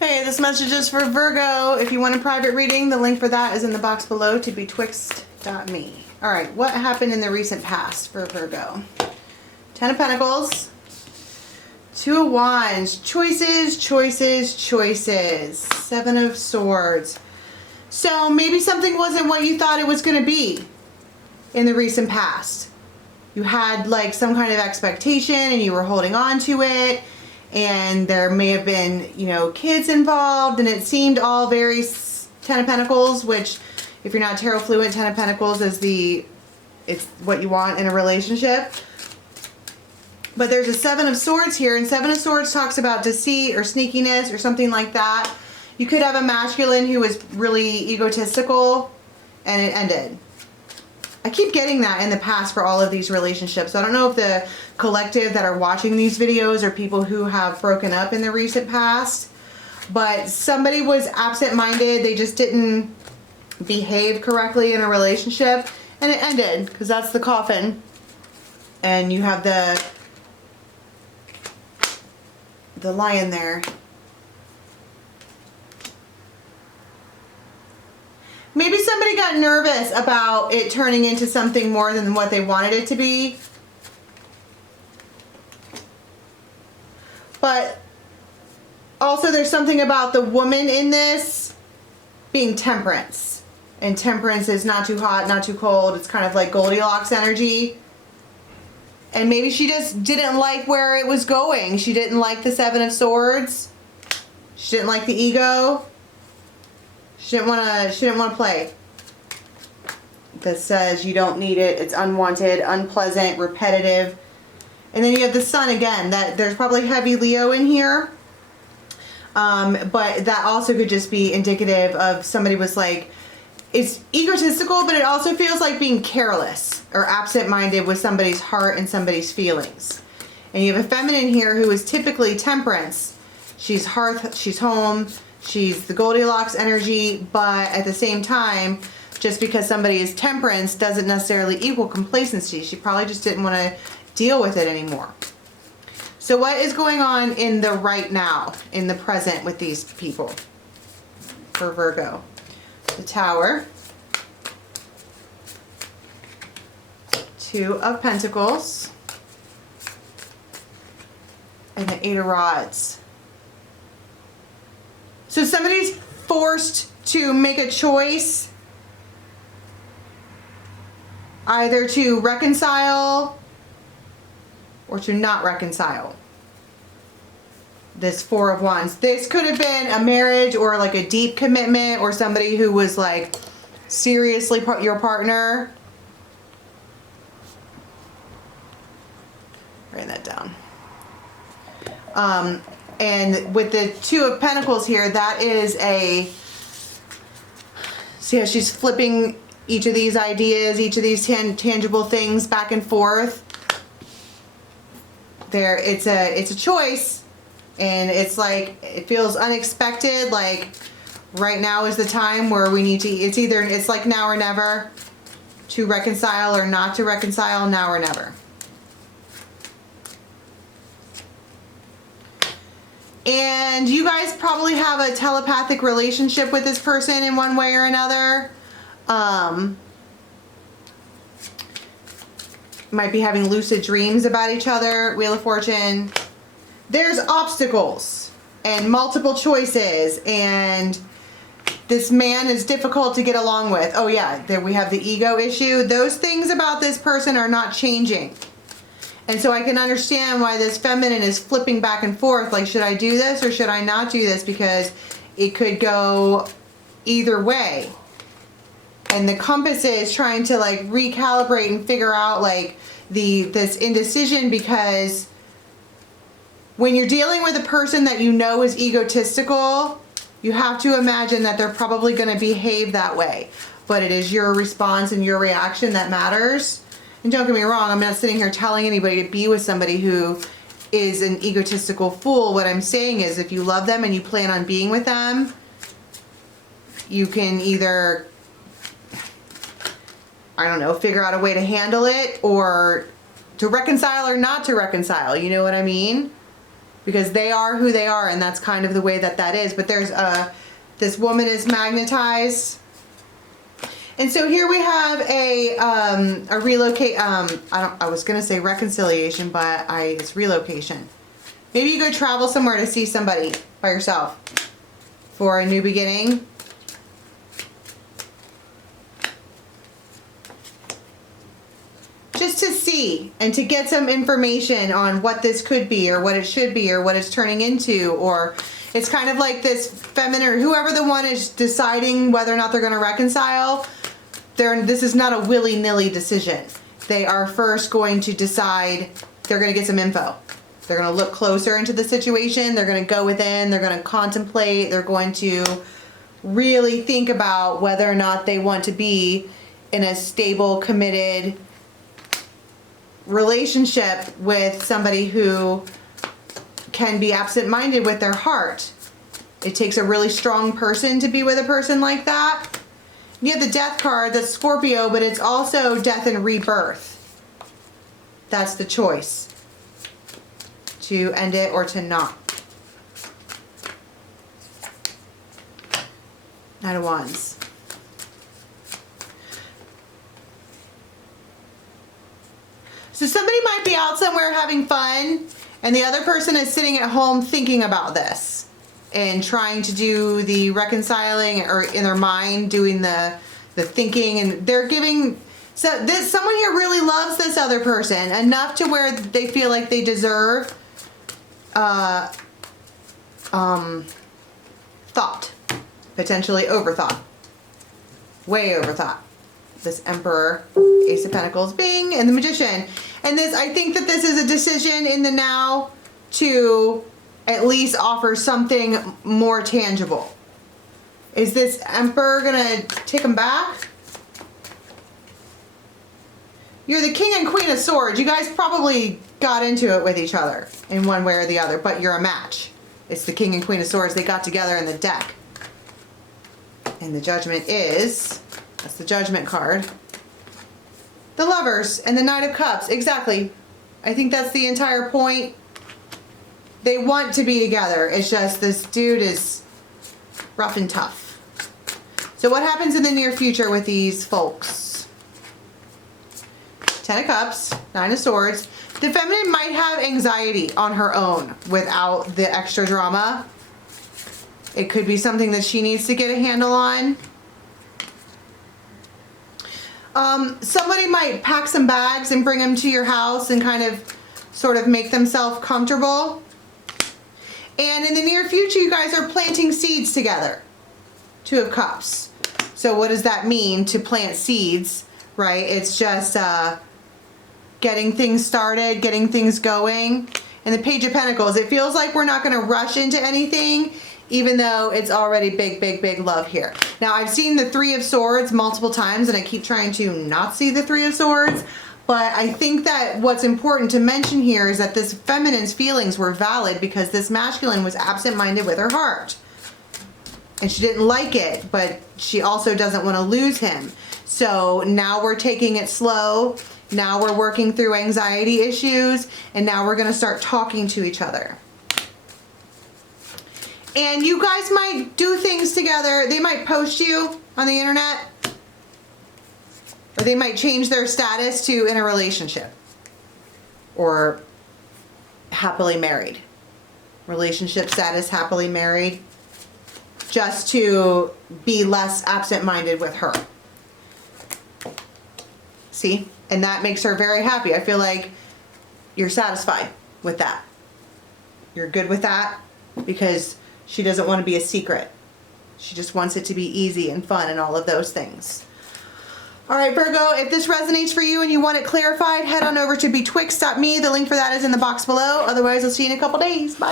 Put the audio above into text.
Hey, this message is for Virgo. If you want a private reading, the link for that is in the box below to betwixt.me. All right, what happened in the recent past for Virgo? 10 of Pentacles, 2 of Wands, choices, choices, choices, 7 of Swords. So maybe something wasn't what you thought it was going to be in the recent past. You had like some kind of expectation and you were holding on to it. And there may have been, you know, kids involved, and it seemed all very 10 of Pentacles, which if you're not tarot fluent, 10 of Pentacles is it's what you want in a relationship. But there's a 7 of Swords here, and 7 of Swords talks about deceit or sneakiness or something like that. You could have a masculine who was really egotistical and it ended. I keep getting that in the past for all of these relationships. I don't know if the collective that are watching these videos are people who have broken up in the recent past, but somebody was absent-minded. They just didn't behave correctly in a relationship, and it ended because that's the coffin. And you have the lion there. Maybe somebody got nervous about it turning into something more than what they wanted it to be. But also there's something about the woman in this being temperance. And temperance is not too hot, not too cold. It's kind of like Goldilocks energy. And maybe she just didn't like where it was going. She didn't like the 7 of Swords. She didn't like the ego. She didn't want to play. That says you don't need it. It's unwanted, unpleasant, repetitive. And then you have the Sun again. That there's probably heavy Leo in here. But that also could just be indicative of somebody was like, it's egotistical, but it also feels like being careless or absent-minded with somebody's heart and somebody's feelings. And you have a feminine here who is typically temperance. She's hearth, she's home. She's the Goldilocks energy, but at the same time, just because somebody is temperance doesn't necessarily equal complacency. She probably just didn't want to deal with it anymore. So what is going on in the right now, in the present with these people for Virgo? The Tower, 2 of Pentacles, and the 8 of Rods. So somebody's forced to make a choice either to reconcile or to not reconcile. This 4 of Wands. This could have been a marriage or like a deep commitment or somebody who was like seriously your partner. Write that down. And with the 2 of Pentacles here, that is see how she's flipping each of these ideas, each of these tangible things back and forth. There, it's a choice, and it's like, it feels unexpected, like right now is the time where we need to, it's like now or never, to reconcile or not to reconcile, now or never. And you guys probably have a telepathic relationship with this person in one way or another. Might be having lucid dreams about each other. Wheel of Fortune. There's obstacles and multiple choices, and this man is difficult to get along with. Oh yeah, there we have the ego issue. Those things about this person are not changing. And so I can understand why this feminine is flipping back and forth. Like, should I do this or should I not do this? Because it could go either way. And the compass is trying to like recalibrate and figure out like this indecision, because when you're dealing with a person that you know is egotistical, you have to imagine that they're probably going to behave that way. But it is your response and your reaction that matters. And don't get me wrong, I'm not sitting here telling anybody to be with somebody who is an egotistical fool. What I'm saying is, if you love them and you plan on being with them, you can either, I don't know, figure out a way to handle it, or to reconcile or not to reconcile. You know what I mean? because they are who they are, and that's kind of the way that that is. But there's this woman is magnetized. And so here we have a relocate, I was going to say reconciliation, but it's relocation. Maybe you go travel somewhere to see somebody by yourself for a new beginning. Just to see and to get some information on what this could be or what it should be or what it's turning into, or it's kind of like this feminine, or whoever the one is deciding whether or not they're going to reconcile. This is not a willy-nilly decision. They are first going to decide, they're going to get some info. They're going to look closer into the situation. They're going to go within. They're going to contemplate. They're going to really think about whether or not they want to be in a stable, committed relationship with somebody who can be absent-minded with their heart. It takes a really strong person to be with a person like that. You have the death card, that's Scorpio, but it's also death and rebirth. That's the choice. To end it or to not. Knight of Wands. So somebody might be out somewhere having fun, and the other person is sitting at home thinking about this and trying to do the reconciling, or in their mind doing the thinking, and they're giving, so this, someone here really loves this other person enough to where they feel like they deserve thought, potentially overthought, way overthought. This Emperor, Ace of Pentacles, Bing, and the Magician. And this, I think that this is a decision in the now to at least offer something more tangible. Is this Emperor gonna take him back? You're the King and Queen of Swords. You guys probably got into it with each other in one way or the other, but you're a match. It's the King and Queen of Swords. They got together in the deck. And the Judgment is, that's the Judgment card. The Lovers and the Knight of Cups. Exactly. I think that's the entire point. They want to be together. It's just this dude is rough and tough. So what happens in the near future with these folks? Ten of Cups, Nine of Swords. The feminine might have anxiety on her own without the extra drama. It could be something that she needs to get a handle on. Somebody might pack some bags and bring them to your house and kind of sort of make themselves comfortable. And in the near future, you guys are planting seeds together. Two of Cups. So what does that mean to plant seeds, right? It's just getting things started, getting things going. And the Page of Pentacles, it feels like we're not going to rush into anything, even though it's already big, big, big love here. Now, I've seen the Three of Swords multiple times, and I keep trying to not see the Three of Swords. But I think that what's important to mention here is that this feminine's feelings were valid because this masculine was absent-minded with her heart. And she didn't like it, but she also doesn't want to lose him. So now we're taking it slow. Now we're working through anxiety issues, and now we're going to start talking to each other. And you guys might do things together. They might post you on the internet. Or they might change their status to in a relationship. Or happily married. Relationship status, happily married. Just to be less absent-minded with her. See? And that makes her very happy. I feel like you're satisfied with that. You're good with that because she doesn't want to be a secret. She just wants it to be easy and fun and all of those things. All right, Virgo, if this resonates for you and you want it clarified, head on over to Betwixt.me. The link for that is in the box below. Otherwise, I'll see you in a couple days. Bye.